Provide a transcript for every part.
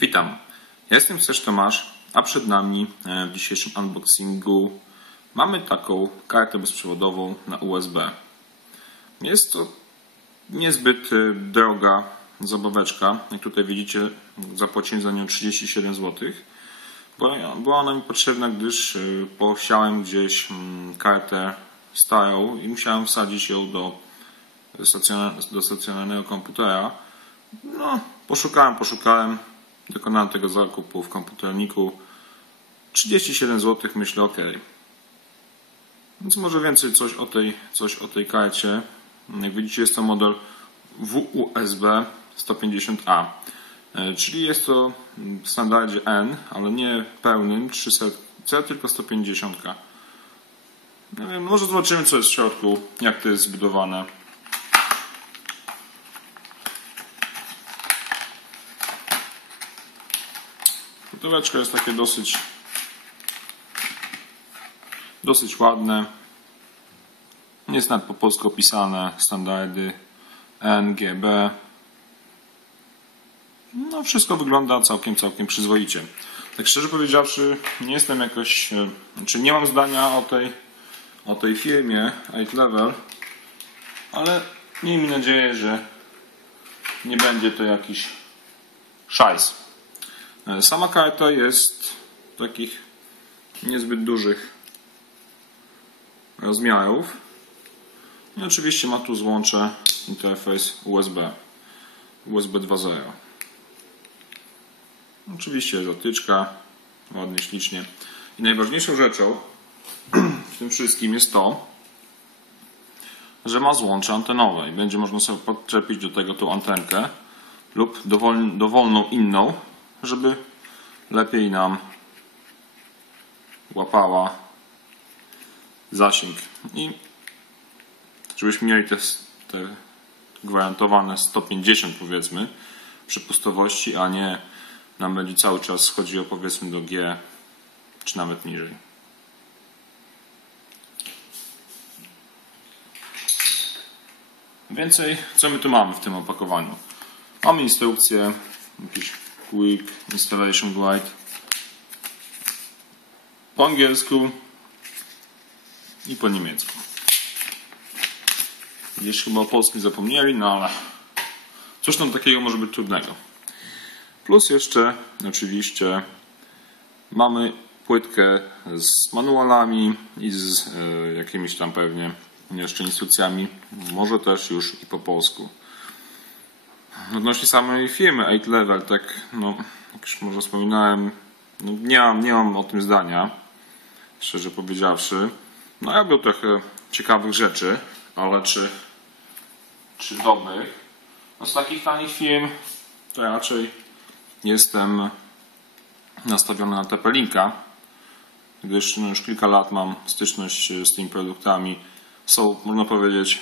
Witam, ja jestem Tomasz, a przed nami w dzisiejszym unboxingu mamy taką kartę bezprzewodową na USB. Jest to niezbyt droga zabaweczka. Jak tutaj widzicie, zapłaciłem za nią 37 zł. Była ona mi potrzebna, gdyż posiałem gdzieś kartę starą i musiałem wsadzić ją do stacjonarnego komputera. No, poszukałem. Dokonałem tego zakupu w komputerniku. 37 zł, myślę, ok. Więc może więcej coś o tej karcie. Jak widzicie, jest to model WUSB 150A. Czyli jest to w standardzie N, ale nie pełnym 300C, tylko 150. No wiem, może zobaczymy, co jest w środku, jak to jest zbudowane. Pudełeczko jest takie dosyć ładne. Jest nawet po polsku opisane standardy NGB. No, wszystko wygląda całkiem przyzwoicie. Tak szczerze powiedziawszy, nie jestem jakoś, nie mam zdania o tej firmie 8level, ale miejmy nadzieję, że nie będzie to jakiś szajs. Sama karta jest takich niezbyt dużych rozmiarów. I oczywiście ma tu złącze interfejs USB 2.0. Oczywiście jest zatyczka, ładnie, ślicznie. I najważniejszą rzeczą w tym wszystkim jest to, że ma złącze antenowe i będzie można sobie podczepić do tego tą antenkę lub dowolną inną, żeby lepiej nam łapała zasięg i żebyśmy mieli te gwarantowane 150, powiedzmy, przepustowości, a nie nam będzie cały czas schodziło, powiedzmy, do G czy nawet niżej. Więcej, co my tu mamy w tym opakowaniu? Mamy instrukcję, jakiś Quick Installation Guide po angielsku i po niemiecku. Gdzieś chyba o polskim zapomnieli, no ale cóż tam takiego może być trudnego. Plus jeszcze oczywiście mamy płytkę z manualami i z jakimiś tam pewnie jeszcze instrukcjami, może też już i po polsku. Odnośnie samej firmy 8level, tak, no, jak już może wspominałem, no, nie mam o tym zdania, szczerze powiedziawszy. No, ja był trochę ciekawych rzeczy, ale czy dobrych? No, z takich tanich firm to raczej jestem nastawiony na TP-Linka, gdyż no, już kilka lat mam styczność z tymi produktami. Są, można powiedzieć,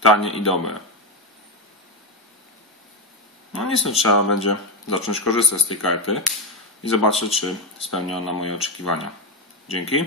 tanie i dobre. No nic, trzeba będzie zacząć korzystać z tej karty i zobaczyć, czy spełni ona moje oczekiwania. Dzięki.